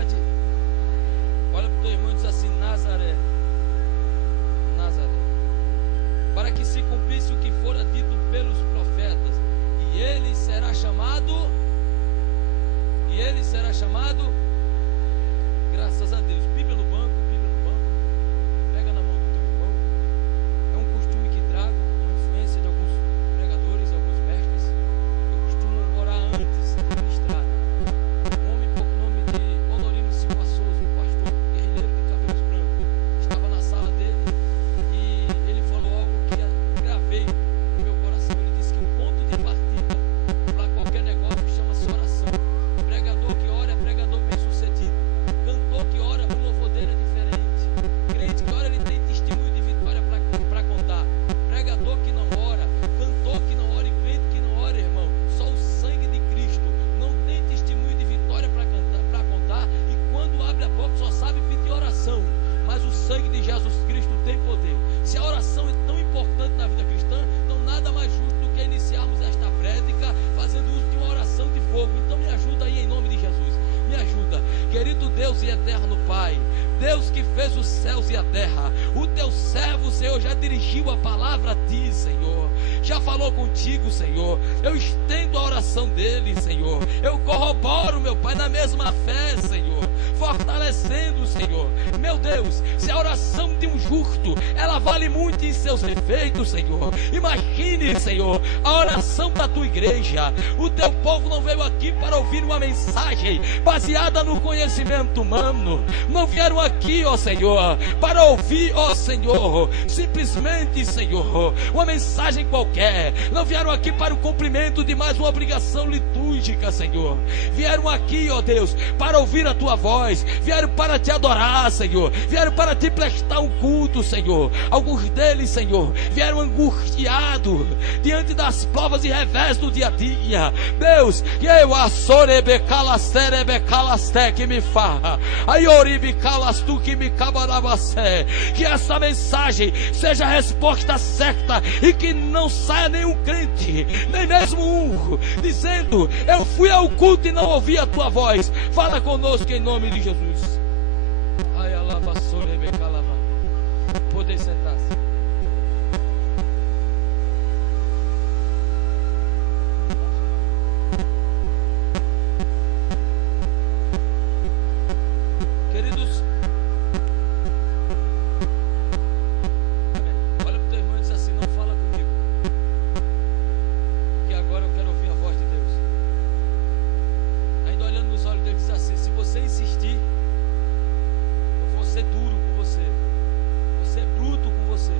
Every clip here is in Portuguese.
cidade. Olha para o teu irmão e diz assim: Nazaré. Nazaré. Para que se cumprisse o que fora dito pelos profetas, e ele será chamado, graças a Deus. Bíblia no banco, pega na mão do teu irmão. É um costume que trago, uma influência de alguns pregadores, alguns mestres. Eu costumo orar antes de ministrar. Um homem por nome de Honorino Silva Souza, um pastor guerrilheiro de cabelos brancos, estava na sala dele e ele falou algo que gravei no meu coração. Ele disse que o ponto de partida para qualquer negócio chama-se oração. Pregador que ora é pregador bem sucedido. Cantor que ora, o louvor dele é diferente. Crente que ora, ele tem testemunho de vitória para contar. Pregador que não ora, cantor que não ora e crente que não ora, irmão, só o sangue de Cristo não tem testemunho de vitória para contar, e quando abre a boca só sabe pedir oração. Mas o sangue de Jesus Cristo tem poder. Se a oração é tão importante na vida cristã, então nada mais justo do que iniciarmos esta prédica fazendo uso de uma oração de fogo. Então me ajuda aí em nome de Jesus. Me ajuda, querido Deus e eterno Pai, Deus que fez os céus e a terra. O teu servo, Senhor, já dirigiu a palavra a ti, Senhor, já falou contigo, Senhor. Eu estendo a oração dele, Senhor. Eu corroboro, meu Pai, na mesma fé, Senhor, fortalecendo, Senhor. Meu Deus, se a oração de um justo, ela vale muito em seus efeitos, Senhor, imagine, Senhor, a oração da tua igreja. O teu povo não veio aqui para ouvir uma mensagem baseada no conhecimento humano. Não vieram aqui, ó Senhor, para ouvir, ó Senhor, simplesmente, Senhor, uma mensagem qualquer. Não vieram aqui para o cumprimento de mais uma obrigação litúrgica, Senhor. Vieram aqui, ó Deus, para ouvir a tua voz. Vieram para te adorar, Senhor. Vieram para te prestar um culto, Senhor. Alguns deles, Senhor, vieram angustiados diante das provas e revés do dia a dia. Deus, que eu que me farra, que essa mensagem seja a resposta certa e que não saia nenhum crente, nem mesmo um, dizendo: eu fui ao culto e não ouvi a tua voz. Fala conosco em nome de Jesus. Poder sentar-se. Queridos, olha para o teu irmão e diz assim: não fala comigo, que agora eu quero ouvir a voz de Deus. Ainda olhando nos olhos dele, diz assim: se você insistir, eu vou ser duro com você, vou ser bruto com você.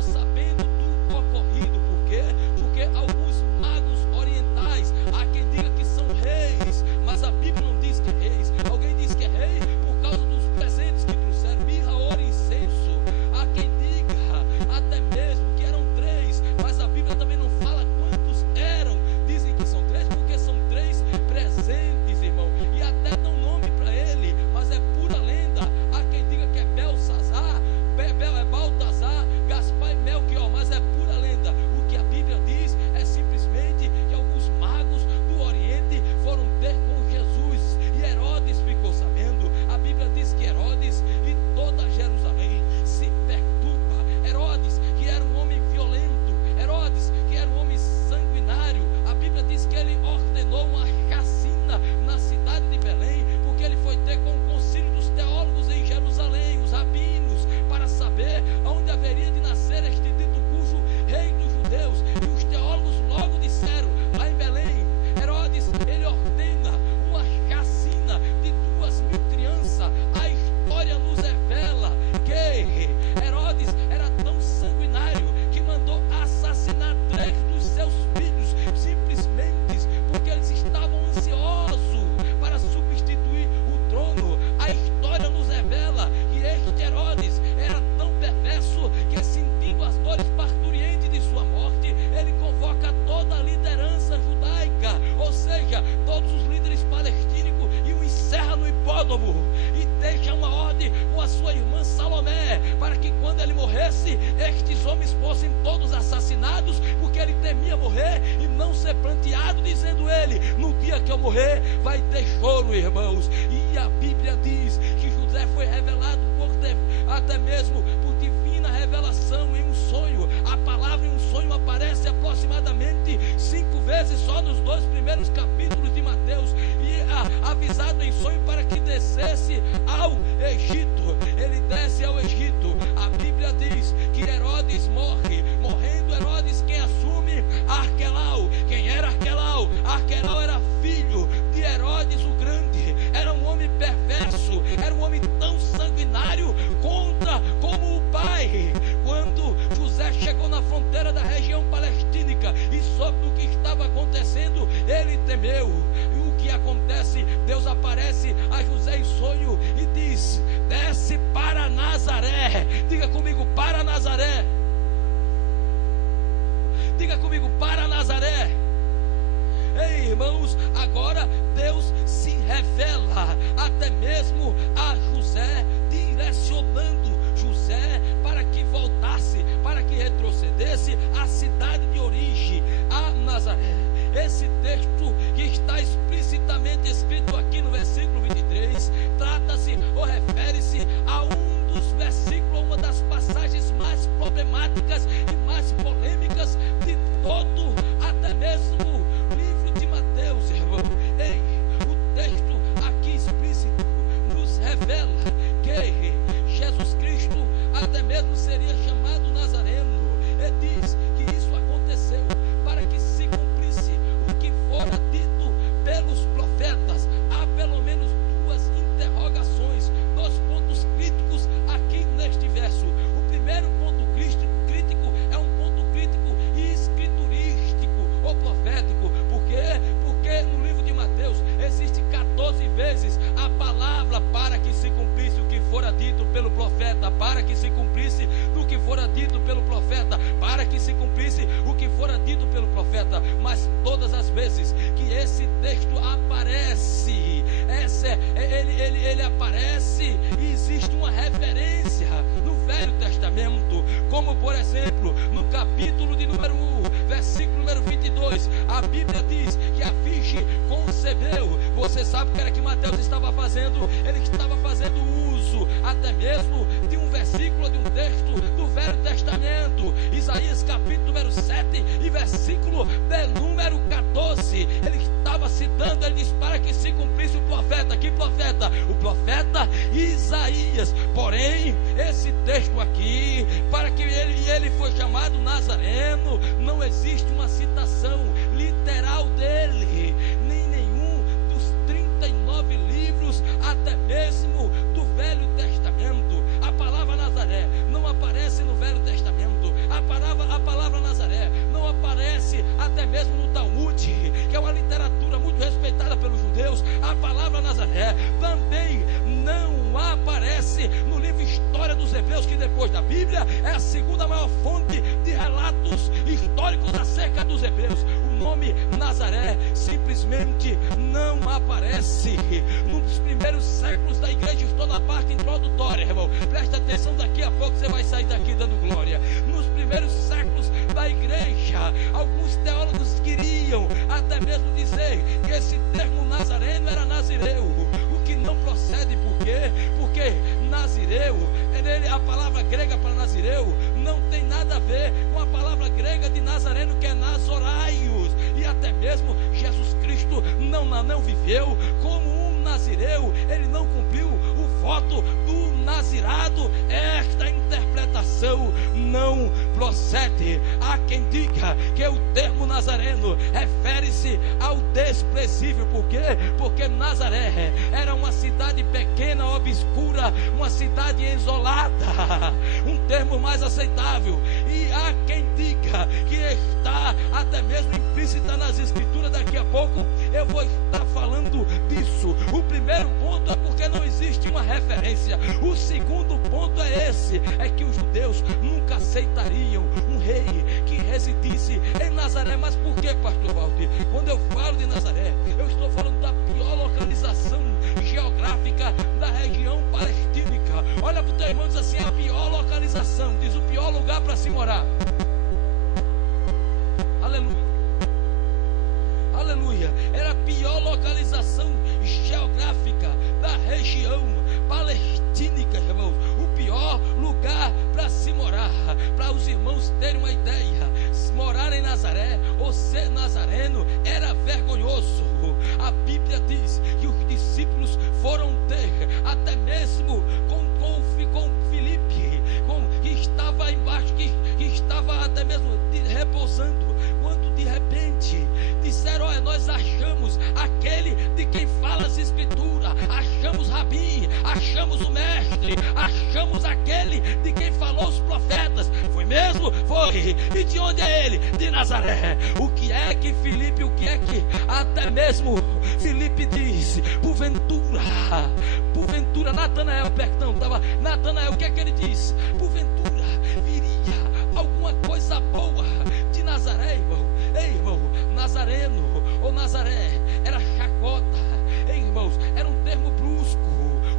ficou sabendo do ocorrido. Por quê? Porque alguns magos orientais, há quem diga que são reis, mas a Bíblia não diz que é reis. Alguém diz que é rei por causa dos presentes que trouxeram, mirra, ouro e incenso. Há quem diga até mesmo que eram 3, mas a Bíblia também não fala quantos eram. Dizem que são 3 porque são 3 presentes, irmão, e até dão nome para ele, mas é pura lenda. Há quem diga que é Belsazar, Baltazar, Gaspar e Melquior, mas é pura lenda. O que a Bíblia diz é simplesmente que alguns magos do Oriente foram ter com Jesus, e Herodes ficou sabendo. A Bíblia diz que Herodes e toda Jerusalém se perturba. Herodes, que era um homem violento, Herodes, que era um homem sanguinário, a Bíblia diz que ele ordenou uma chacina na cidade de Belém, porque ele foi ter com o concílio dos teólogos em Jerusalém, os rabinos, para saber onde haveria de nascer este dito cujo rei dos judeus. E os teólogos logo disseram, lá em Belém, Herodes, ele ordena uma chacina de 2.000 crianças. A história nos revela que Herodes era tão sanguinário que mandou assassinar 3 dos seus filhos, simplesmente porque eles estavam ansiosos para substituir o trono. A história nos revela que este Herodes era tão perverso que, sentindo as dores parturientes de sua morte, ele convoca toda a liderança judaica, ou seja, todos os líderes palestínicos, e o encerra no hipódromo e deixa uma ordem com a sua irmã Salomé, para que quando ele morresse, estes homens fossem todos assassinados, porque ele temia morrer e não ser pranteado, dizendo ele, no dia que eu morrer vai ter choro, irmãos. E a Bíblia diz que José foi revelado até mesmo por divina revelação em um sonho. A palavra em um sonho aparece aproximadamente 5 vezes só nos 2 primeiros capítulos de Mateus, e avisado em sonho para que descesse ao Egito. Ele desce ao Egito. A Bíblia diz que Herodes morre. Morrendo Herodes, quem assume? Arquelau. Quem era Arquelau? Arquelau era filho de Herodes o Grande. Era um homem perverso, era um homem tão sanguinário como o pai. Quando José chegou na fronteira da região palestínica e soube do que estava acontecendo, ele temeu. E o que acontece? Deus aparece a José em sonho e diz, desce para Nazaré. Diga comigo, para Nazaré. Diga comigo, para Nazaré. Ei, irmãos, agora Deus se revela até mesmo a José, direcionando José para que voltasse, para que retrocedesse à cidade de origem, a Nazaré. Esse texto que está explicitamente escrito aqui no versículo 23, trata-se ou refere-se a um dos versículos, uma das passagens mais problemáticas e mais polêmicas de todo, até mesmo o livro de Mateus, irmão. Ei, o texto aqui explícito nos revela que Jesus Cristo até mesmo seria chamado Nazareno. E diz que isso aconteceu para que se cumprisse o que fora dito pelos profetas. Há pelo menos 2 interrogações, 2 pontos críticos aqui neste verso. O primeiro ponto crítico é um ponto crítico e escriturístico ou profético. Por quê? Porque no livro de Mateus existe 14 vezes a palavra para que se cumprisse o que fora dito pelo profeta, para que se cumprisse o que fora dito pelo profeta, para que se cumprisse o que fora dito pelo profeta. Mas todas as vezes que esse texto aparece, ele aparece e existe uma referência no Velho Testamento, como por exemplo no capítulo de número 1, versículo número 22, a Bíblia diz que a virgem concebeu. Você sabe o que era que Mateus estava fazendo? Ele estava fazendo uso até mesmo de um versículo, de um texto do Velho Testamento, Isaías capítulo número 7 e versículo de número 14. Ele estava citando, ele diz, para que se cumprisse o profeta. Que profeta? O profeta Isaías. Porém, esse texto aqui, para que ele foi chamado Nazareno, não existe uma citação literal dele, nem nenhum dos 39 livros, até mesmo do Velho Testamento. A palavra Nazaré não aparece no Velho Testamento. A até mesmo no Talmud, que é uma literatura muito respeitada pelos judeus, a palavra Nazaré também não aparece no livro História dos Hebreus, que depois da Bíblia é a segunda maior fonte de relatos históricos acerca dos hebreus. O nome Nazaré simplesmente não aparece. Nos primeiros séculos da igreja, estou na parte introdutória, irmão, presta atenção, daqui a pouco você vai sair daqui dando glória. Nos primeiros séculos da igreja, alguns teólogos queriam até mesmo dizer que esse termo nazareno era nazireu, o que não procede. Por quê? Porque nazireu, a palavra grega para nazireu não tem nada a ver com a palavra grega de nazareno, que é nazoraios. E até mesmo Jesus Cristo não viveu como um nazireu, ele não cumpriu o voto do nazirado. Esta interpretação não procede. Há quem diga que o termo nazareno refere-se ao desprezível. Por quê? Porque Nazaré era uma cidade pequena, obscura, uma cidade isolada, um termo mais aceitável. E há quem diga que está até mesmo implícita nas escrituras. Daqui a pouco eu vou estar falando disso. O primeiro ponto é porque não existe uma referência. O segundo ponto é esse, é que os judeus nunca aceitariam um rei que residisse em Nazaré. Mas por que, pastor Walter? Quando eu falo de Nazaré, eu estou falando da pior localização geográfica da região palestínica. Olha para o teu irmão e diz assim: a pior localização, diz o pior lugar para se morar. Aleluia. Aleluia. Era a pior localização geográfica da região palestínica, irmãos. O pior lugar para se morar. Para os irmãos terem uma ideia, morar em Nazaré ou ser nazareno era vergonhoso. A Bíblia diz que os discípulos foram ter até mesmo com Filipe, que estava embaixo, que estava até mesmo repousando, quando de repente disseram: olha, nós achamos aquele de quem fala as escrituras, achamos Rabi, achamos o mestre, achamos aquele de quem falou os profetas. Foi mesmo? Foi. E de onde é ele? De Nazaré. O que é que Filipe, o que é que até mesmo Filipe disse? Porventura, Natanael, o que é que ele disse? Porventura viria alguma coisa boa de Nazaré, irmão? Ei, irmão, Nazareno ou Nazaré era chacota. Ei, irmãos, era um termo brusco.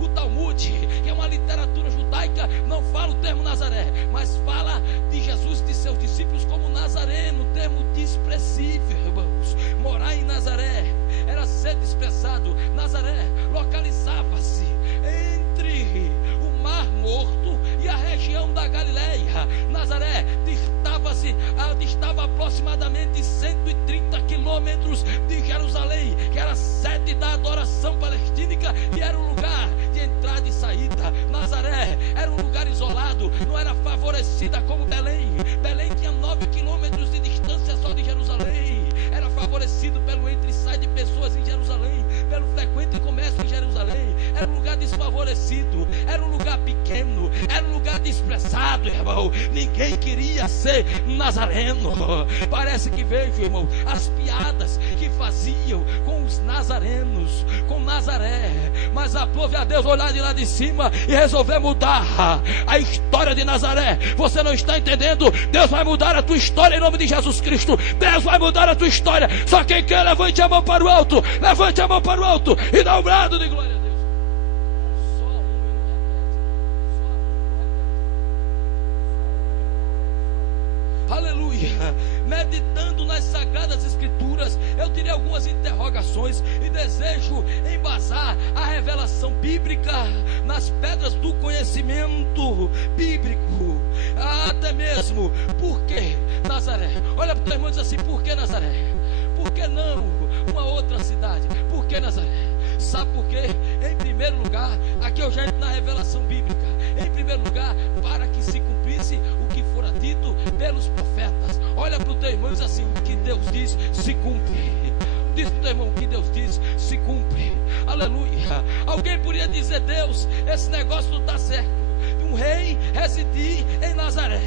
O Talmud, que é uma literatura judaica, não fala o termo Nazaré, mas fala de Jesus e de seus discípulos como nazareno, termo desprezível, irmãos. Morar em Nazaré era ser desprezado. Nazaré localizava-se entre o Mar Morto e a região da Galileia. Nazaré distava aproximadamente 130 quilômetros de Jerusalém, que era a sede da adoração palestínica e era um lugar de entrada e saída. Nazaré era um lugar isolado, não era favorecida como Belém. Belém tinha 9 quilômetros de distância só de Jerusalém. Era favorecido pelo entre e sai de pessoas em Jerusalém, pelo frequente comércio em Jerusalém. Era um lugar desfavorecido, era um lugar pequeno, era um lugar desprezado, irmão. Ninguém queria ser nazareno. Parece que vejo, irmão, as piadas que faziam com os nazarenos, com Nazaré, mas aprove a Deus olhar de lá de cima e resolver mudar a história de Nazaré. Você não está entendendo? Deus vai mudar a tua história em nome de Jesus Cristo. Deus vai mudar a tua história. Só quem quer, levante a mão para o alto, levante a mão para o alto e dá um brado de glória a Deus. Só um e não repete. Aleluia. Meditando nas Sagradas Escrituras, eu tirei algumas interrogações e desejo embasar a revelação bíblica nas pedras do conhecimento bíblico. Até mesmo, por que Nazaré? Olha para o teu irmão e diz assim: por que Nazaré? Por que não uma outra cidade? Por que Nazaré? Sabe por quê? Em primeiro lugar, aqui eu já entro na revelação bíblica. Em primeiro lugar, para que se cumprisse o que fora dito pelos profetas. Olha para o teu irmão e diz assim: o que Deus diz se cumpre. Diz para o teu irmão: o que Deus diz se cumpre. Aleluia. Alguém poderia dizer: Deus, esse negócio não está certo. um rei residir em Nazaré.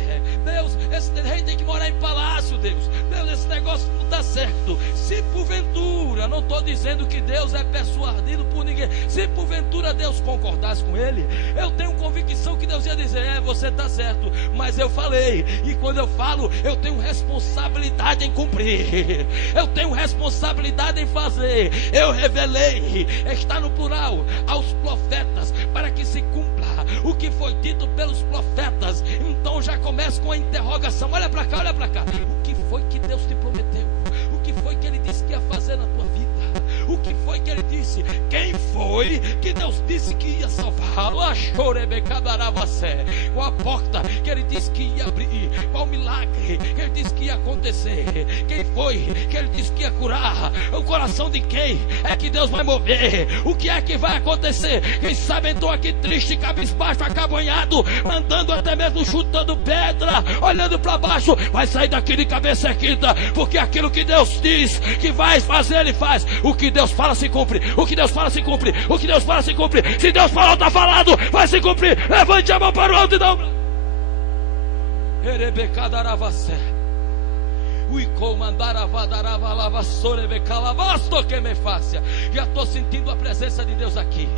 Deus, esse rei tem que morar em palácio, Deus. Deus, esse negócio não está certo. Se porventura, não estou dizendo que Deus é persuadido por ninguém, se porventura Deus concordasse com ele, eu tenho convicção que Deus ia dizer: você está certo, mas eu falei, e quando eu falo, eu tenho responsabilidade em cumprir, eu tenho responsabilidade em fazer. Eu revelei, está no plural, aos profetas, para que se cumpra o que foi dito pelos profetas. Então já começa com a interrogação: olha para cá, olha para cá. O que foi que Deus te prometeu? O que foi que Ele disse que ia fazer na tua vida? O que foi que Ele disse? Quem foi que Deus disse que ia salvá-lo? Qual a porta que Ele disse que ia abrir? Qual o milagre que Ele disse que ia acontecer? Quem foi que Ele disse que ia curar? O coração de quem é que Deus vai mover? O que é que vai acontecer? Quem sabe entrou aqui triste, cabisbaixo, acabanhado, andando até mesmo chutando pedra, olhando para baixo, vai sair daqui de cabeça erguida, porque aquilo que Deus diz que vai fazer, Ele faz. O que Deus fala se cumpre. O que Deus fala se cumpre. O que Deus fala se cumpre. Se Deus falou, está falado, vai se cumprir. Levante a mão para o alto e dá um braço. Já estou sentindo a presença de Deus aqui.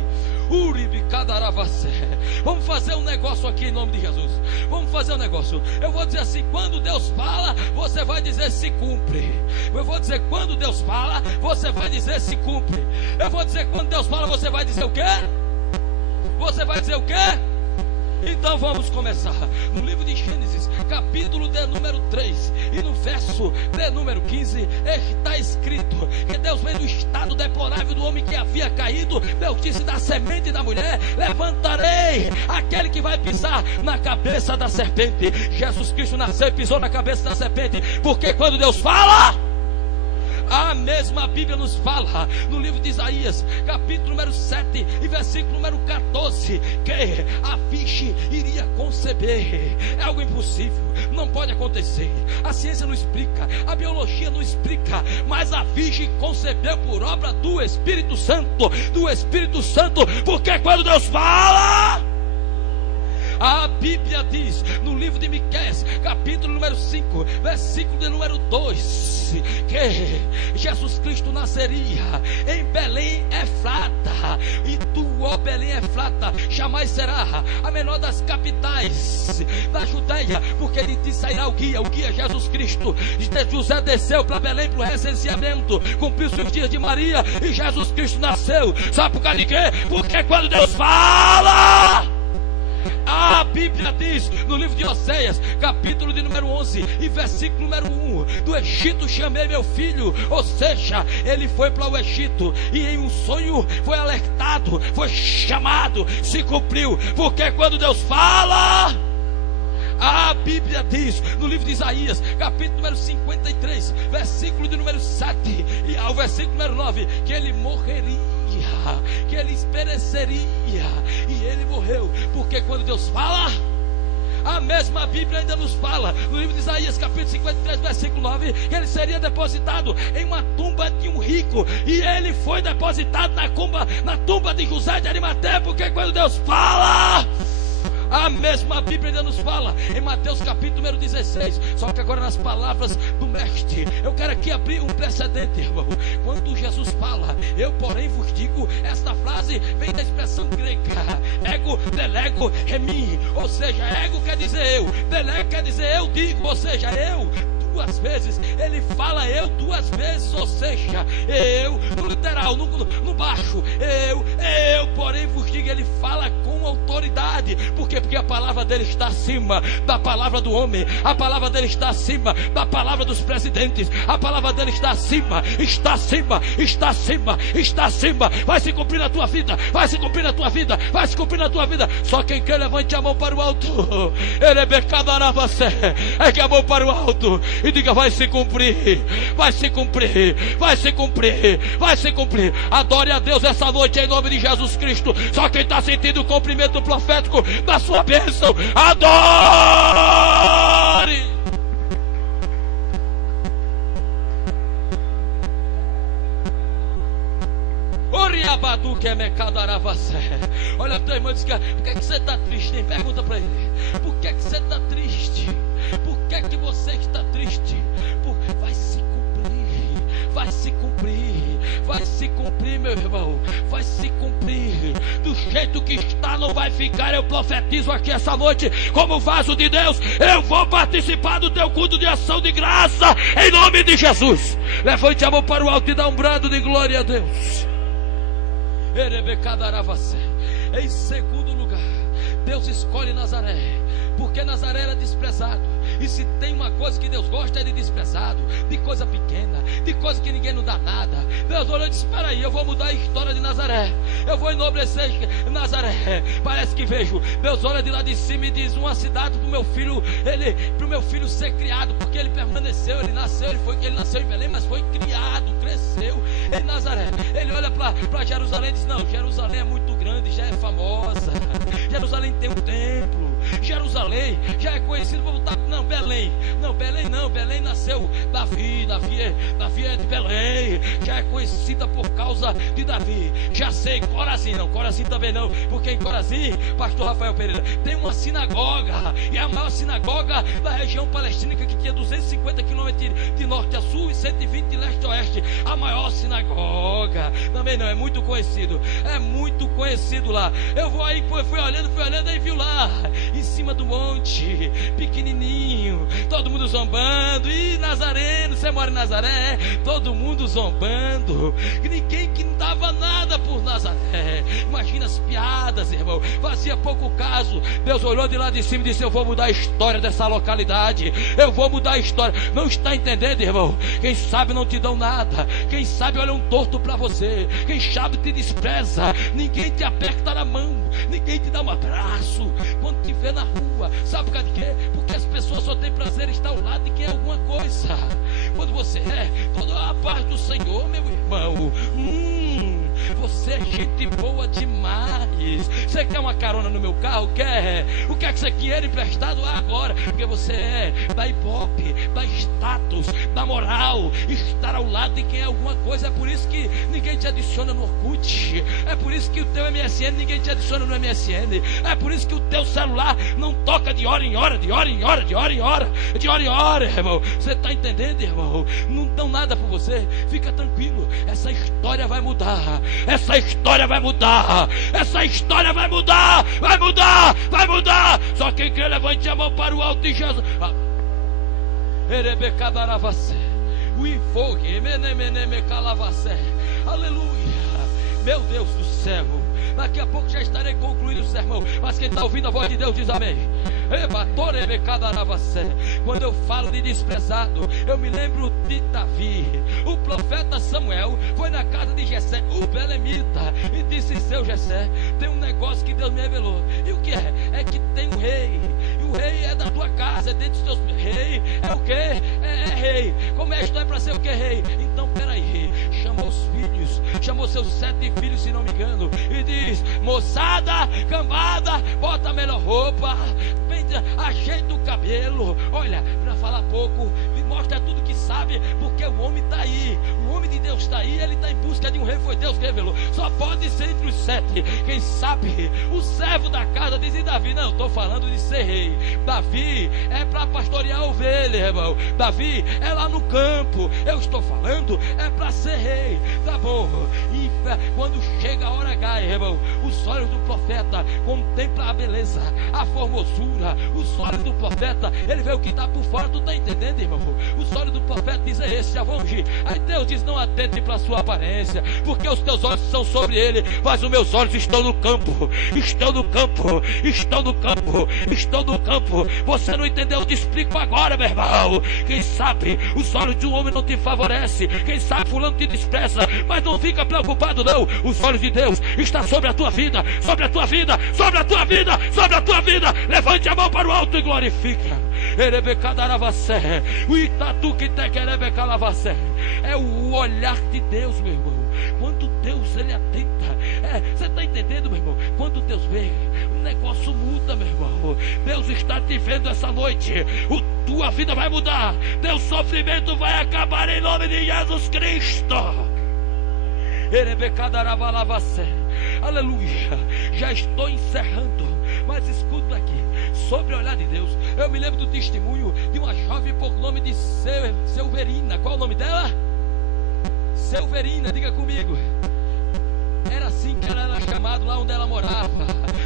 Vamos fazer um negócio aqui em nome de Jesus. Vamos fazer um negócio. Eu vou dizer assim: quando Deus fala, você vai dizer se cumpre. Eu vou dizer quando Deus fala, você vai dizer se cumpre. Eu vou dizer quando Deus fala, você vai dizer o quê? Você vai dizer o quê? Então vamos começar. No livro de Gênesis, capítulo de número 3, e no verso de número 15, está escrito que Deus vem do estado deplorável do homem que havia caído. Deus disse: da semente da mulher levantarei aquele que vai pisar na cabeça da serpente. Jesus Cristo nasceu e pisou na cabeça da serpente, porque quando Deus fala, a mesma Bíblia nos fala, no livro de Isaías, capítulo número 7 e versículo número 14, que a virgem iria conceber. É algo impossível, não pode acontecer. A ciência não explica, a biologia não explica, mas a virgem concebeu por obra do Espírito Santo. Do Espírito Santo, porque quando Deus fala, a Bíblia diz no livro de Miqueias, capítulo número 5, versículo de número 2, que Jesus Cristo nasceria em Belém Efrata, e tu, ó Belém Efrata, jamais será a menor das capitais da Judeia, porque de ti sairá o guia Jesus Cristo. José desceu para Belém para o recenseamento, cumpriu-se os dias de Maria e Jesus Cristo nasceu. Sabe por causa de quê? Porque quando Deus fala, a Bíblia diz no livro de Oséias, capítulo de número 11 e versículo número 1, do Egito chamei meu filho. Ou seja, ele foi para o Egito e em um sonho foi alertado, foi chamado, se cumpriu. Porque quando Deus fala, a Bíblia diz no livro de Isaías, capítulo número 53, versículo de número 7 e ao versículo número 9, que ele morreria, que ele pereceria, e ele morreu. Porque quando Deus fala, a mesma Bíblia ainda nos fala no livro de Isaías, capítulo 53, versículo 9, que ele seria depositado em uma tumba de um rico, e ele foi depositado na tumba de José de Arimateia. Porque quando Deus fala, a mesma Bíblia ainda nos fala em Mateus capítulo número 16, só que agora nas palavras do mestre. Eu quero aqui abrir um precedente, irmão. Quando Jesus fala, eu porém vos digo, esta frase vem da expressão grega ego, delego, remi, ou seja, ego quer dizer eu, delego quer dizer eu digo, ou seja, eu duas vezes. Ele fala eu duas vezes, ou seja, eu, no literal, no baixo, eu porém vos digo. Ele fala com autoridade. Por quê? Porque a palavra dele está acima da palavra do homem, a palavra dele está acima da palavra dos presidentes, a palavra dele está acima, está acima, está acima, está acima. Vai se cumprir na tua vida, vai se cumprir na tua vida, vai se cumprir na tua vida. Só quem quer, levante a mão para o alto. Ele é becado a você, é que a mão para o alto e diga: vai se cumprir, vai se cumprir, vai se cumprir, vai se cumprir. Adore a Deus essa noite em nome de Jesus Cristo. Só quem está sentindo o cumprimento profético da sua bênção, adore. Olha para o teu irmão e diz: por que você está triste? Hein? Pergunta para ele: por que você está triste? Por que você está triste? Vai se cumprir, vai se cumprir, vai se cumprir, meu irmão, vai se cumprir. Do jeito que está não vai ficar. Eu profetizo aqui essa noite, como vaso de Deus, eu vou participar do teu culto de ação de graça, em nome de Jesus. Levante a mão para o alto e dá um brado de glória a Deus. Em segundo lugar, Deus escolhe Nazaré, porque Nazaré era desprezado. E se tem uma coisa que Deus gosta é de desprezado, de coisa pequena, de coisa que ninguém não dá nada. Deus olhou e disse: espera aí, eu vou mudar a história de Nazaré, eu vou enobrecer Nazaré. Parece que vejo, Deus olha de lá de cima e diz: uma cidade para o meu filho ser criado, porque ele permaneceu, ele nasceu, ele nasceu em Belém, mas foi criado, cresceu em Nazaré. Ele olha para Jerusalém e diz: não, Jerusalém é muito grande, já é famosa, Jerusalém tem um templo, Jerusalém já é conhecido por voltar. Belém não, Belém nasceu Davi é de Belém, já é conhecida por causa de Davi. Já sei, Corazim também não, porque em Corazim, pastor Rafael Pereira, tem uma sinagoga, e é a maior sinagoga da região palestina, que tinha 250 quilômetros de norte a sul e 120 de leste a oeste. A maior sinagoga, também não, é muito conhecido lá. Eu vou aí, fui olhando aí, viu lá, em cima do monte, pequenininho, todo mundo zombando. E Nazareno, você mora em Nazaré? Todo mundo zombando, ninguém que não dava nada por Nazaré. Imagina as piadas, irmão, fazia pouco caso. Deus olhou de lá de cima e disse: eu vou mudar a história dessa localidade, eu vou mudar a história. Não está entendendo, irmão? Quem sabe não te dão nada, quem sabe olham torto para você, quem sabe te despreza, ninguém te aperta na mão, ninguém te dá um abraço quando te vê na rua. Sabe por causa de quê? Porque as pessoas só têm prazer em estar ao lado de quem é alguma coisa. Quando você é toda a paz do Senhor, meu irmão, você é gente boa demais. Você quer uma carona no meu carro? Quer? O que é que você quer emprestado agora? Porque você é da ibope, da status, da moral, estar ao lado de quem é alguma coisa. É por isso que ninguém te adiciona no Orkut, é por isso que o teu MSN ninguém te adiciona no MSN, é por isso que o teu celular não toca de hora em hora, de hora em hora, de hora em hora, de hora em hora, irmão. Você está entendendo, irmão? Não dão nada por você, fica tranquilo, essa história vai mudar, essa história vai mudar, essa história vai mudar, vai mudar, vai mudar. Só quem crê, levante a mão para o alto de Jesus. Aleluia. Meu Deus do céu, daqui a pouco já estarei concluindo o sermão, mas quem está ouvindo a voz de Deus diz amém. Quando eu falo de desprezado, eu me lembro de Davi. O profeta Samuel foi na casa de Jessé, o belemita, e disse: seu Jessé, tem um negócio que Deus me revelou. E o que é? É que tem um rei, e o rei é da tua casa, é dentro dos teus... Rei é o quê? É rei. Como é a história para ser o que, rei? Então peraí, chamou os filhos, chamou seus 7 filhos, se não me engano, e diz: moçada, cambada, bota a melhor roupa, ajeita o cabelo. Olha, para falar pouco, mostra tudo que sabe, porque o homem está aí, o homem de Deus está aí, ele está em busca de um rei, foi Deus que revelou. Só pode ser entre os 7, quem sabe o servo da casa. Diz Davi: não, estou falando de ser rei. Davi é para pastorear a ovelha, irmão. Davi é lá no campo. Eu estou falando é para ser rei, tá bom? E quando chega a hora H, irmão, os olhos do profeta contemplam a beleza, a formosura. Os olhos do profeta, ele vê o que está por fora. Tu está entendendo, irmão? Os olhos do profeta dizem: esse já vão ungir. Aí Deus diz: não atente para a sua aparência, porque os teus olhos são sobre ele, mas os meus olhos estão no campo, estão no campo, estão no campo, estão no campo. Você não entendeu? Eu te explico agora, meu irmão. Quem sabe os olhos de um homem não te favorecem, quem sabe fulano te despreza, mas não fica preocupado não. Os olhos de Deus estão sobre a tua vida, sobre a tua vida, sobre a tua vida, sobre a tua vida. Levante a mão para o alto e glorifica. É o olhar de Deus, meu irmão. Quando Deus, ele atenta, você está entendendo, meu irmão? Quando Deus vê, o negócio muda, meu irmão. Deus está te vendo essa noite, tua vida vai mudar, teu sofrimento vai acabar em nome de Jesus Cristo. Aleluia. Já estou encerrando, mas escuta aqui, sobre o olhar de Deus. Eu me lembro do testemunho de uma jovem por nome de Silverina. Qual o nome dela? Silverina, diga comigo. Era assim que ela era chamada lá onde ela morava,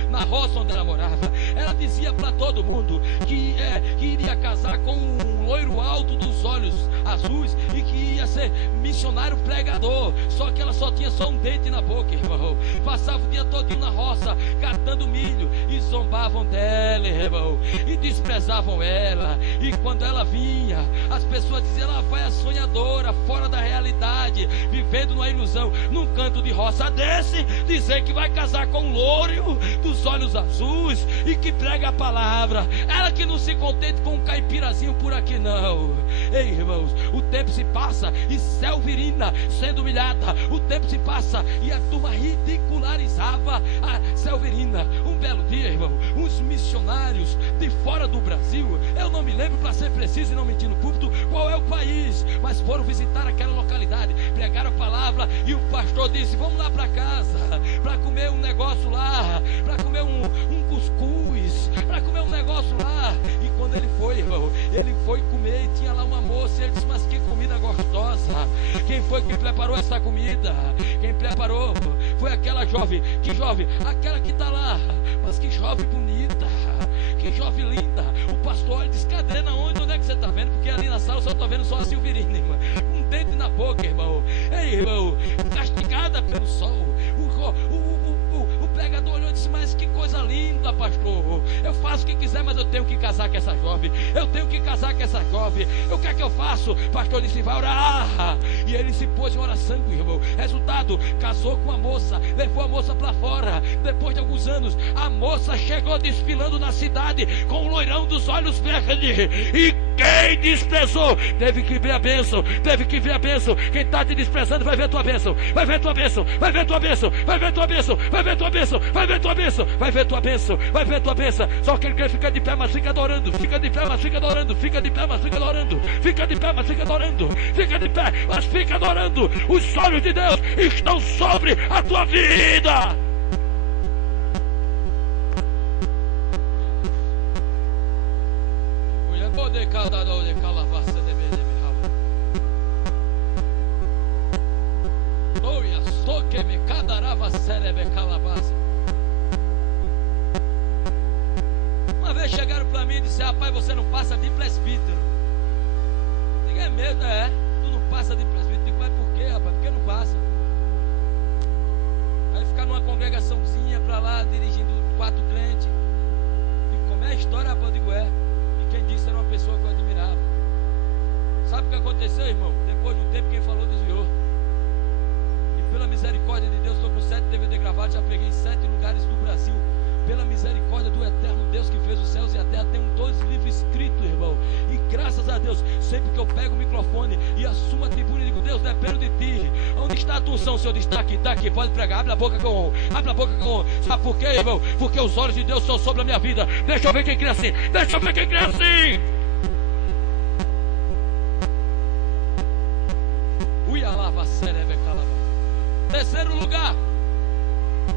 na roça onde ela morava. Ela dizia para todo mundo que iria casar com um loiro alto dos olhos azuis e que ia ser missionário pregador. Só que ela só tinha um dente na boca, irmão. Passava o dia todinho na roça catando milho e zombavam dela, irmão, e desprezavam ela. E quando ela vinha, as pessoas diziam: ela vai a sonhadora, fora da realidade, vivendo numa ilusão, num canto de roça desse, dizer que vai casar com um loiro dos olhos azuis e que prega a palavra. Ela que não se contente com um caipirazinho por aqui, não. Ei, irmãos, o tempo se passa e Silverina sendo humilhada, o tempo se passa e a turma ridicularizava a Silverina. Um belo dia, irmão, uns missionários de fora do Brasil, eu não me lembro, para ser preciso e não mentir no púlpito, qual é o país, mas foram visitar aquela localidade, pregaram a palavra e o pastor disse: vamos lá para casa, para comer um negócio lá, para comer um cuscuz, para comer um negócio lá. E quando ele foi, irmão, ele foi comer e tinha lá uma moça. Ele disse: mas que comida gostosa. Quem foi que preparou essa comida? Quem preparou foi aquela jovem. Que jovem? Aquela que está lá. Mas que jovem bonita, que jovem linda. O pastor olha e diz: cadê? Onde é que você está vendo? Porque ali na sala eu só estou vendo só a Silverina, irmão, um dente na boca, irmão. Ei, irmão, castigada pelo sol. O pregador olhou e disse: mas que coisa linda, pastor. Eu faço o que quiser, mas eu tenho que casar com essa jovem. Eu tenho que casar com essa jovem. O que é que eu faço? O pastor disse: vai orar. E ele se pôs em oração, irmão. Resultado, casou com a moça, levou a moça para fora. Depois de alguns anos, a moça chegou desfilando na cidade com o loirão dos olhos verdes. E quem desprezou teve que ver a bênção. Teve que ver a bênção. Quem está te desprezando vai ver tua bênção. Vai ver tua bênção. Vai ver tua bênção. Vai ver tua bênção. Vai ver tua bênção. Vai ver tua bênção. Vai ver tua bênção. Vai ver tua bênção. Só que ele quer ficar de pé, mas fica adorando. Fica de pé, mas fica adorando. Fica de pé, mas fica adorando. Fica de pé, mas fica adorando. Fica de pé, mas fica adorando. Os olhos de Deus estão sobre a tua vida. Uma vez chegaram para mim e disseram: rapaz, você não passa de presbítero. Digo: é mesmo? É? Tu não passa de presbítero? Digo: mas por quê, rapaz? Por que não passa? Aí ficar numa congregaçãozinha para lá, dirigindo 4 crentes. Digo: como é a história, rapaz? Eu digo: é. E quem disse era uma pessoa que eu admirava. Sabe o que aconteceu, irmão? Depois de um tempo, quem falou desviou. E pela misericórdia de Deus, estou com 7 DVD gravados, já peguei em 7 lugares do Brasil. Pela misericórdia do eterno Deus que fez os céus e a terra, tenho 2 livros escritos, irmão. E graças a Deus, sempre que eu pego o microfone e assumo a tribuna e digo: Deus, dependo de ti. Onde está a tua unção, Senhor? Está aqui, pode pregar, abre a boca que eu honro. Abre a boca que eu honro. Sabe por quê, irmão? Porque os olhos de Deus são sobre a minha vida. Deixa eu ver quem crê assim. Deixa eu ver quem crê assim. Terceiro lugar,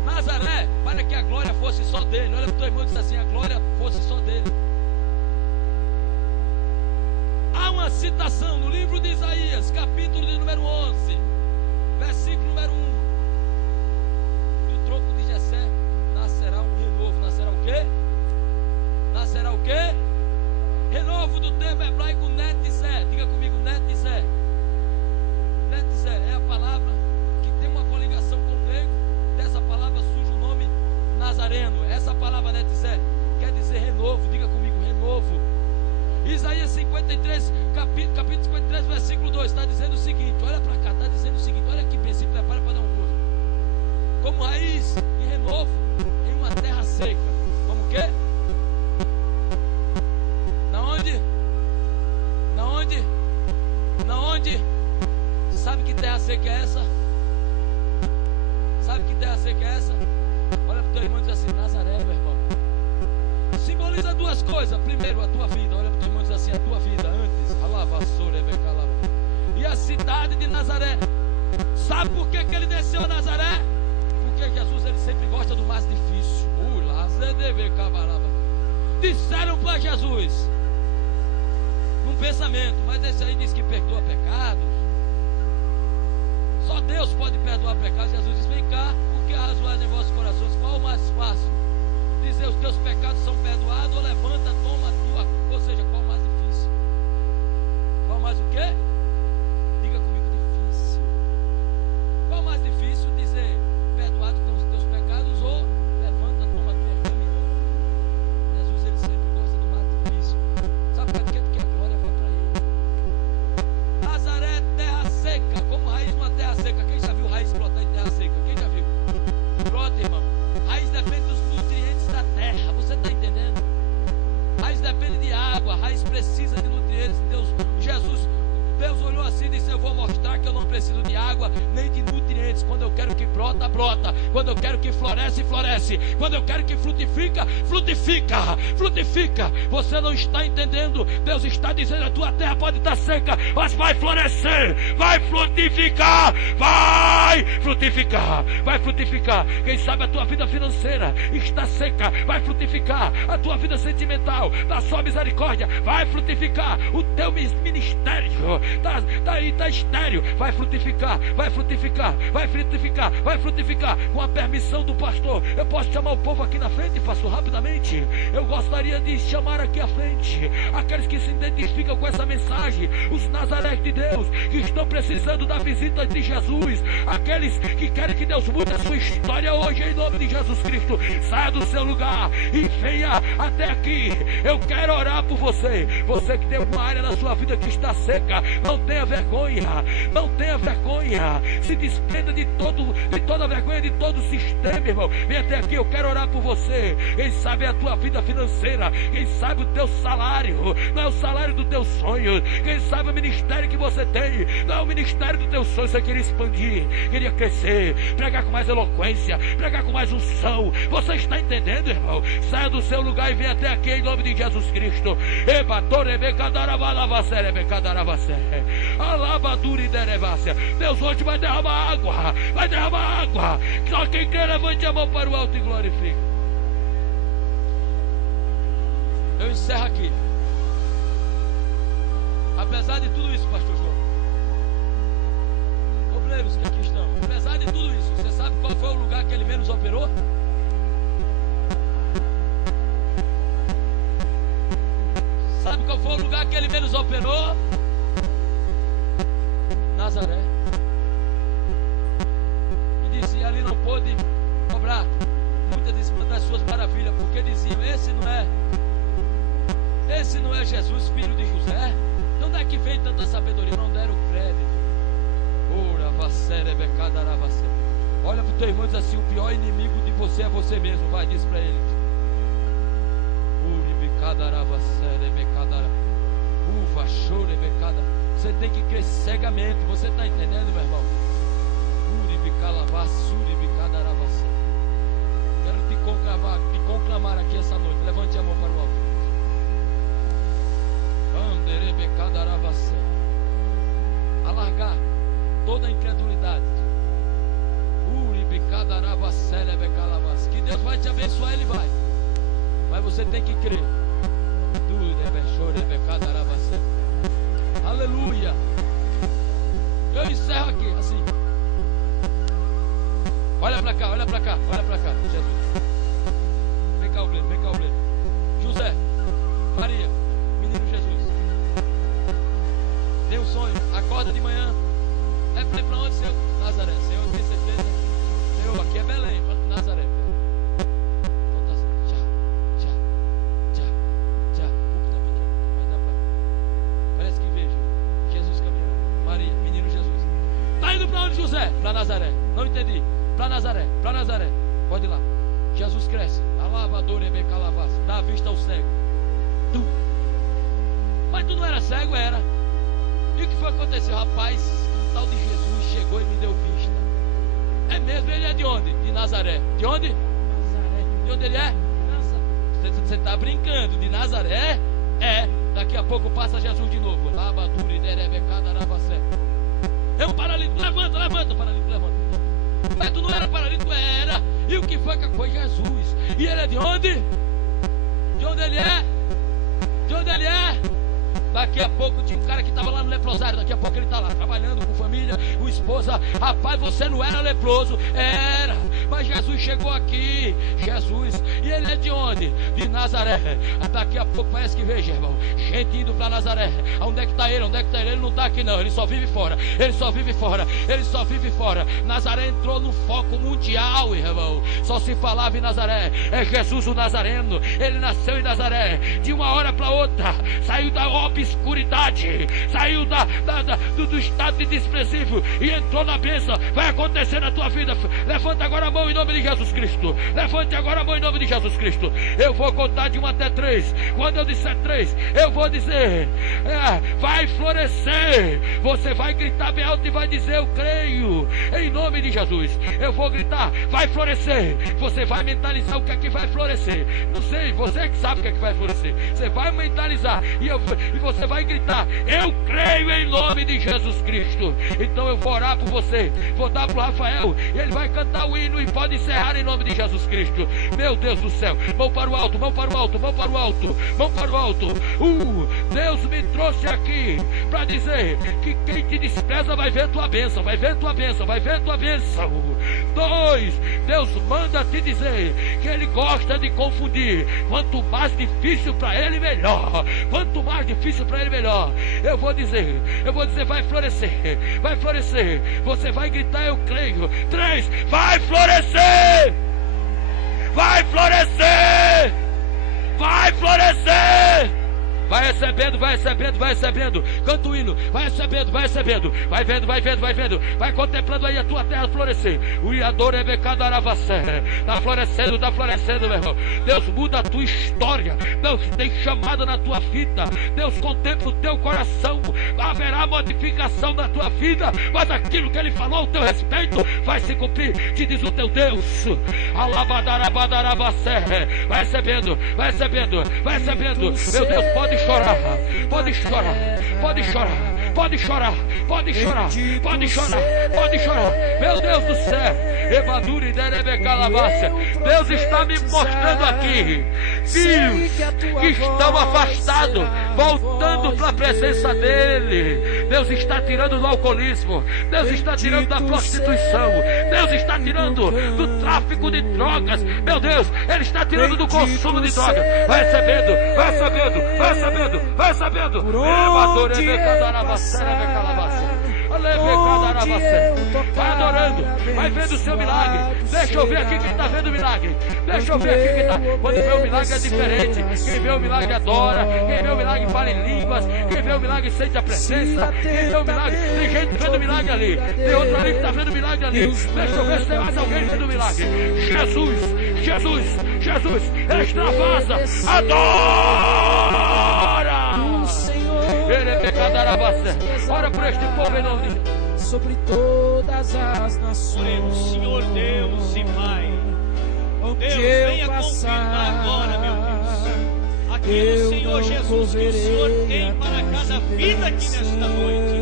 Nazaré, para que a glória fosse só dele. Olha para o teu irmão e diz assim: a glória fosse só dele. Há uma citação no livro de Isaías, capítulo de número 11, versículo número 1. Do tronco de Jessé nascerá um renovo. Nascerá o quê? Nascerá o quê? Renovo do termo hebraico Netzé. Diga comigo: Netzé. Netzé é a palavra que tem uma coligação com o grego. Dessa palavra surge o nome Nazareno. Essa palavra Netzé quer dizer renovo. Diga comigo: renovo. Isaías 53, capítulo 53, versículo 2, está dizendo o seguinte: olha para cá, está dizendo o seguinte, olha aqui bem, se prepara para dar um gosto. Como raiz e renovo em uma terra seca. Como o quê? Na onde? Na onde? Na onde? Sabe que terra seca é essa? Sabe que terra seca é essa? Olha para o teu irmão e diz assim: Nazaré, meu irmão. Simboliza 2 coisas. Primeiro, a tua vida. Olha para o teu irmão e diz assim: a tua vida antes. E a cidade de Nazaré Sabe por que ele desceu a Nazaré? Porque Jesus ele sempre gosta do mais difícil. Disseram para Jesus num pensamento, mas esse aí diz que perdoa pecados. Só Deus pode perdoar pecados. Jesus diz: vem cá, por que arrazoar em vossos corações? Qual o mais fácil? Dizer os teus pecados são perdoados, ou levanta, toma a tua. Ou seja, qual o mais difícil? Qual mais o quê? Diga comigo, difícil. Qual o mais difícil? Dizer perdoado estão os teus pecados, ou levanta, toma a tua cama e anda. Jesus ele sempre gosta do mais difícil. Sabe por quê? Porque a glória vai para ele. Nazaré é terra seca, como raiz numa terra seca. Quem já viu raiz brotar em terra seca? Quem já viu? Brota, irmão. Raiz depende dos nutrientes da terra. Você está entendendo? Raiz depende de água. Raiz precisa de nutrientes. Deus olhou assim e disse: eu vou mostrar que eu não preciso de água nem de nutrientes. Quando eu quero que brota, brota. Quando eu quero que floresce, floresce. Quando eu quero que frutifica, frutifica. Frutifica. Você não está entendendo. Deus está dizendo: a tua terra pode estar seca, mas vai florescer, vai frutificar, vai frutificar, vai frutificar. Quem sabe a tua vida financeira está seca, vai frutificar. A tua vida sentimental, da sua misericórdia, vai frutificar. O teu ministério está estéreo, vai frutificar, vai frutificar, vai frutificar, vai frutificar. Com a permissão do pastor, eu posso chamar o povo aqui na frente, pastor, rapidamente. Eu gostaria de chamar aqui à frente aqueles que se identificam com essa mensagem, os Nazarés de Deus, que estão precisando da visita de Jesus, aqueles que querem que Deus mude a sua história hoje, em nome de Jesus Cristo. Saia do seu lugar e venha até aqui. Eu quero orar por você. Você que tem alguma área na sua vida que está seca, não tenha vergonha, não tenha vergonha. Se desprenda de toda vergonha, de todo o sistema, irmão. Vem até aqui, eu quero orar por você. Quem sabe é a tua vida financeira, quem sabe o teu salário não é o salário do teu sonho, quem sabe o ministério que você tem não é o ministério do teu sonho. Você queria expandir, queria crescer, pregar com mais eloquência, pregar com mais unção. Você está entendendo, irmão? Saia do seu lugar e vem até aqui em nome de Jesus Cristo. Deus hoje vai derramar água, vai derramar água. Só quem quer levante a mão para o alto e glorifique. Eu encerro aqui. Apesar de tudo isso, pastor João, obreiros que aqui estão, apesar de tudo isso, você sabe qual foi o lugar que ele menos operou? Sabe qual foi o lugar que ele menos operou? Nazaré. E dizia: ali não pôde cobrar muitas das suas maravilhas, porque diziam: esse não é Jesus, filho de José? De onde é que vem tanta sabedoria? Não deram crédito. Olha para o teu irmão e diz assim: o pior inimigo de você é você mesmo. Vai, diz para ele. Você tem que crescer cegamente. Você está entendendo, meu irmão? Quero te conclamar aqui essa noite. Levante a mão para o alto. Alargar toda a incredulidade. Que Deus vai te abençoar, Ele vai. Mas você tem que crer. Aleluia. Eu encerro aqui assim. Olha pra cá, olha pra cá, olha pra cá, Jesus. Vem cá, obreiro, vem cá, obreiro. José, Maria, menino Jesus. Tem um sonho, acorda de manhã. É pra onde, Senhor? Nazaré. Senhor, eu tenho certeza. Senhor, aqui é Belém, Nazaré. Parece que vejo Jesus caminhando. Maria, menino Jesus. Tá indo pra onde, José? Pra Nazaré. Não entendi. Pra Nazaré, pra Nazaré. Pode ir lá. Jesus cresce. Dá a vista ao cego. Tu. Mas tu não era cego, era. E o que foi que aconteceu? Rapaz, um tal de Jesus chegou e me deu vista. É mesmo? Ele é de onde? De Nazaré. De onde? Nazaré. De onde ele é? Nazaré. Você está brincando? De Nazaré? É. Daqui a pouco passa Jesus de novo. É um paralítico, levanta, levanta, paralítico, levanta. Mas tu não era paralítico, era. E o que foi que foi Jesus? E ele é de onde? De onde ele é? De onde ele é? Daqui a pouco tinha um cara que estava lá no leprosário. Daqui a pouco ele está lá trabalhando com família, com esposa. Rapaz, você não era leproso? Era. Mas Jesus chegou aqui. Jesus. E ele é de onde? De Nazaré. Daqui a pouco parece que veja, irmão, gente indo para Nazaré. Onde é que está ele? Onde é que está ele? Ele não está aqui não. Ele só vive fora. Ele só vive fora. Ele só vive fora. Nazaré entrou no foco mundial, irmão. Só se falava em Nazaré. É Jesus o Nazareno. Ele nasceu em Nazaré. De uma hora para outra. Saiu da obscuridade, saiu do estado de desprezível e entrou na bênção. Vai acontecer na tua vida. Levanta agora a mão em nome de Jesus Cristo. Levante agora a mão em nome de Jesus Cristo. Eu vou contar de 1 até 3. Quando eu disser 3, eu vou dizer: vai florescer. Você vai gritar bem alto e vai dizer: eu creio, em nome de Jesus. Eu vou gritar: vai florescer. Você vai mentalizar o que é que vai florescer. Não sei, você é que sabe o que é que vai florescer. Você vai mentalizar e você vai gritar: eu creio em nome de Jesus Cristo. Então eu vou orar por você, vou dar para o Rafael, e ele vai cantar o hino e pode encerrar em nome de Jesus Cristo. Meu Deus do céu, mão para o alto, mão para o alto, mão para o alto, mão para o alto. Deus me trouxe aqui para dizer que quem te despreza vai ver tua bênção, vai ver tua bênção, vai ver tua bênção. 2, Deus manda te dizer que ele gosta de confundir. Quanto mais difícil para ele, melhor. Quanto mais difícil para ele, melhor. Eu vou dizer, vai florescer, vai florescer. Você vai gritar: eu creio. 3, vai florescer, vai florescer, vai florescer. Vai recebendo, vai recebendo, vai recebendo. Canta o hino, vai recebendo, vai recebendo. Vai vendo, vai vendo, vai vendo. Vai contemplando aí a tua terra florescer. O Iador é Becadaravassé. Está florescendo, meu irmão. Deus muda a tua história. Deus tem chamado na tua vida. Deus contempla o teu coração. Haverá modificação na tua vida. Mas aquilo que ele falou ao teu respeito vai se cumprir, te diz o teu Deus. Alabadarabadarabassé. Vai recebendo, vai recebendo, vai recebendo. Meu Deus, pode chorar, pode chorar, pode chorar, pode chorar, pode chorar, pode chorar, pode chorar. Meu Deus do céu, Evaduri Derebecalabácia. Deus está me mostrando aqui filhos que estão afastados, voltando para a presença dele. Deus está tirando do alcoolismo, Deus está tirando da prostituição, Deus está tirando do tráfico de drogas. Meu Deus, ele está tirando do consumo de drogas. Vai recebendo, vai recebendo, vai sabendo, vai sabendo. Vai adorando, vai vendo o seu milagre. Deixa eu ver aqui quem está vendo o milagre. Deixa eu ver aqui quem está. Quando vê o milagre é diferente. Quem vê o milagre adora. Quem vê o milagre fala em línguas. Quem vê o milagre sente a presença. Quem vê o milagre, tem gente vendo o milagre ali. Tem outro ali que está vendo o milagre ali. Deixa eu ver se tem mais alguém vendo o milagre. Jesus, Jesus, Jesus, extravasa, adora. Ele é pecadarabacé. Ora por este povo em nome de Jesus. Sobre todas as nações. Oremos, Senhor Deus e Pai. Deus, venha confirmar agora, meu Deus, aquilo, Senhor Jesus, que o Senhor tem para cada vida aqui nesta noite.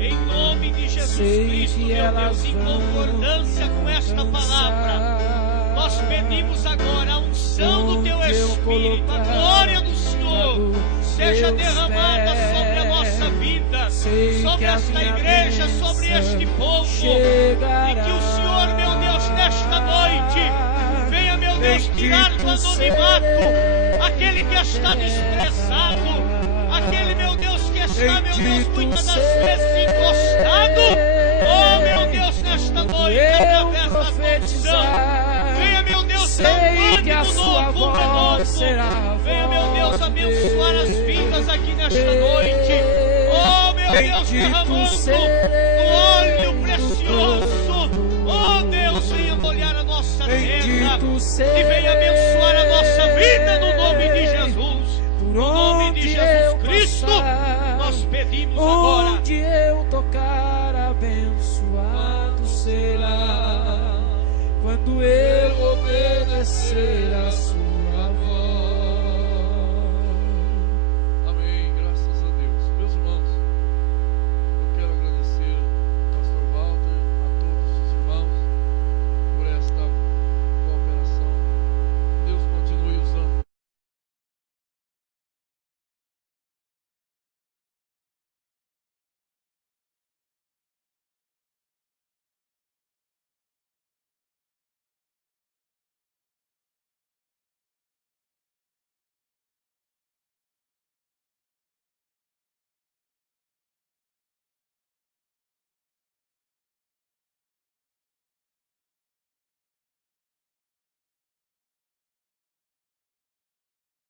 Em nome de Jesus Cristo, meu Deus, em concordância com esta palavra, nós pedimos agora a unção do Teu Espírito, a glória do Senhor seja derramada sobre a nossa vida, sobre esta igreja, sobre este povo, e que o Senhor, meu Deus, nesta noite, venha, meu Deus, tirar do anonimato aquele que está desprezado, aquele, meu Deus, que está, meu Deus, muitas das vezes encostado. Oh, meu Deus, nesta noite, através da tua unção, venha, meu Deus, dar um ânimo novo, um renovo. Venha, meu Deus, abençoar as vidas aqui nesta noite. Oh, meu Deus, derramando o óleo precioso. Oh, Deus, venha molhar a nossa terra e venha abençoar a nossa vida no nome de Jesus. No nome de Jesus Cristo, nós pedimos agora. Onde eu tocar, abençoado será. Quando eu obedecer a sua